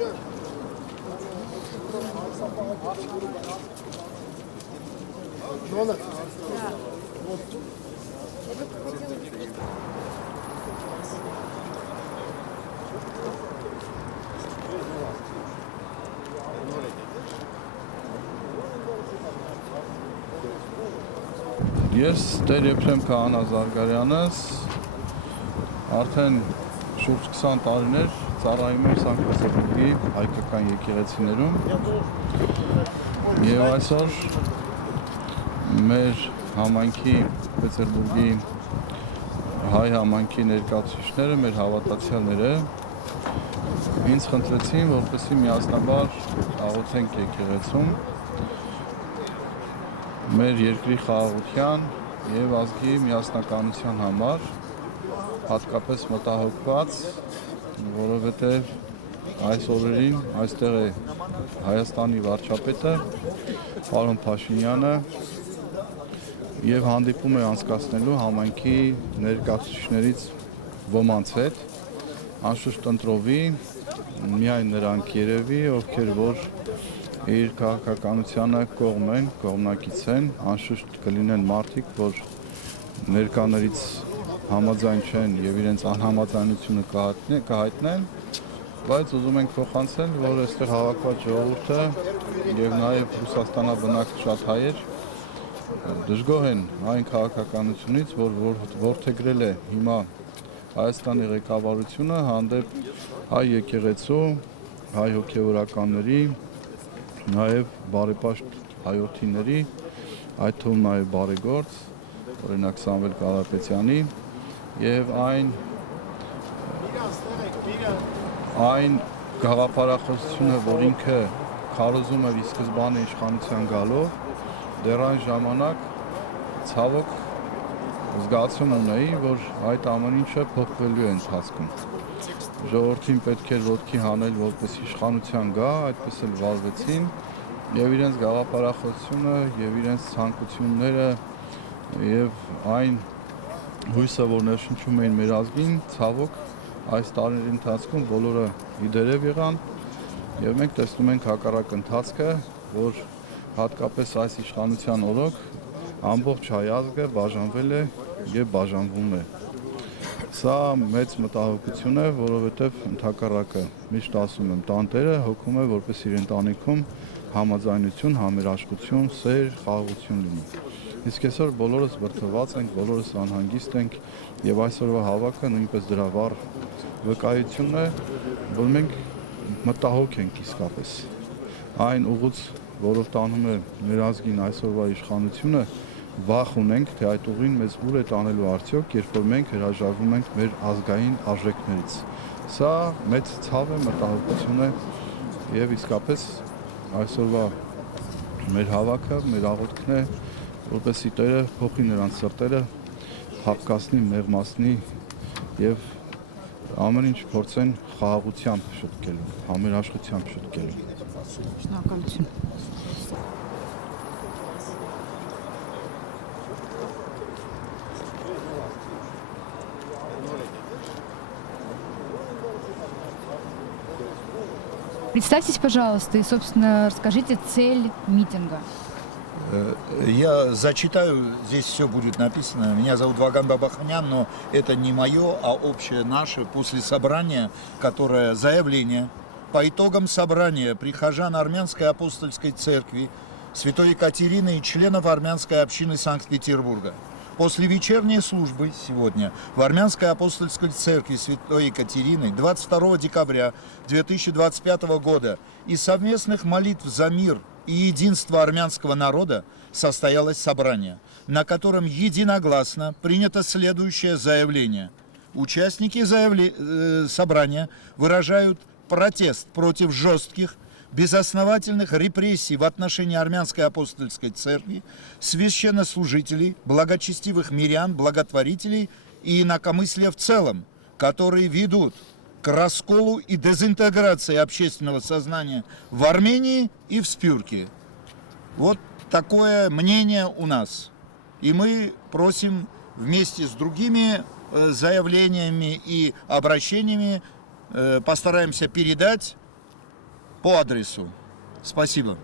Ես Տեր Եփրեմ Քահանա Զարգարյանս արդեն շուրջ 20 տարիներ ծառայում եմ Սանկտ Պետերբուրգի հայկական եկեղեցիներում եւ այսօր մեր համայնքի Պետերբուրգի հայ համայնքի ներկայացուցիչները, մեր հավատացյալները ինձ խնդրեցին, որպեսզի միասնաբար աղոթենք եկեղեցում մեր երկրի խաղաղության եւ ազգի միասնականության համար, հատկապես մտահոգված, որովհետեւ այս օրերին այստեղ է Հայաստանի վարչապետը պարոն Փաշինյանը եւ հանդիպում է անցկացնելու համայնքի ներկայացուցիչներից ոմանց հետ, անշուշտ ընտրովի միայն նրանք երևի, ովքեր որ իր քաղաքականությանը կողմնակից են, անշուշտ կլինեն մարդիկ, որ ներկաներից համաձայն չեն եւ իրենց անհամաձայնությունը կհայտնեն, բայց ուզում ենք փոխանցել, որ այստեղ հավաքված ժողովուրդը եւ նաեւ Ռուսաստանաբնակ շատ հայեր դժգոհ են այն քաղաքականությունից, որ որդեգրել է հիմա Հայաստանի ղեկավարությունը հանդեպ հայ եկեղեցու, հայ հոգևորականների, նաև բարեպաշտ հայրենիների, այդ թվում նաև բարեգործ, օրինակ Սամվել Կարապետյանի եւ այն գաղափարախոսությունը, որ ինքը քարոզում էր ի սկզբանե իշխանության գալով, դեռ այն ժամանակ ցավոք զգացում ունեի, որ այդ ամեն ինչը փոխվելու է ընթացքում։ Ժողովրդին պետք է ոտքի հանել, որպես իշխանության գա, այդպես էլ վարվեցին եւ իրենց գաղափարախոսությունը եւ իրենց ցանկությունները եւ այն հույսը, որ ներշնչում էին մեր ազգին, ցավոք այս տարիների ընթացքում բոլորը իդերև եղան եւ մենք տեսնում ենք հակառակ ընթացքը, որ հատկապես այս իշխանության օրոք ամբողջ հայ ազգը բաժանվել է եւ բաժանվում է։ Սա մեծ մտահոգություն է, որովհետև ընդհակառակը միշտ ասում եմ, տանտերը հոգում է, որպես իր ընտանիքում համաձայնություն, համերաշխություն, սեր, խաղաղություն լինի։ Իսկ այսօր բոլորս բրդված ենք, բոլորս անհանգիստ ենք եւ այսօրվա հավաքը նույնպես դրա վառ վկայությունն է, որ մենք մտահոգ ենք իսկապես։ Այն ուղուց, որով տանում է մեր ազգին այսօրվա իշխանությունը, վախ ունենք, թե այդ ուղին մեզ ուր է տանելու արդյոք, երբ որ մենք հրաժարվում ենք մեր ազգային արժեքներից։ Սա մեծ ցավ է, մտահոգություն է եւ իսկապես այսօրվա մեր հավաքը, մեր աղոթքն է, որպեսզի Տերը փոխի նրանց սրտերը, հապկացնի, մեղմացնի եւ ամեն ինչ փորձեն խաղաղությամբ շտկելու, համերաշխությամբ շտկելու։ Շնորհակալություն։ Представьтесь, пожалуйста, и, собственно, расскажите цель митинга. Я зачитаю, здесь все будет написано. Меня зовут Ваган Бабаханян, но это не мое, а общее наше. После собрания, которое заявление по итогам собрания прихожан Армянской апостольской церкви Святой Екатерины и членов армянской общины Санкт-Петербурга. После вечерней службы сегодня в Армянской апостольской церкви Святой Екатерины 22 декабря 2025 года и совместных молитв за мир и единство армянского народа состоялось собрание, на котором единогласно принято следующее заявление. Участники собрания выражают протест против жестких, безосновательных репрессий в отношении Армянской апостольской церкви, священнослужителей, благочестивых мирян, благотворителей и инакомыслия в целом, которые ведут к расколу и дезинтеграции общественного сознания в Армении и в Спюрке. Вот такое мнение у нас. И мы просим вместе с другими заявлениями и обращениями, постараемся передать по адресу. Спасибо.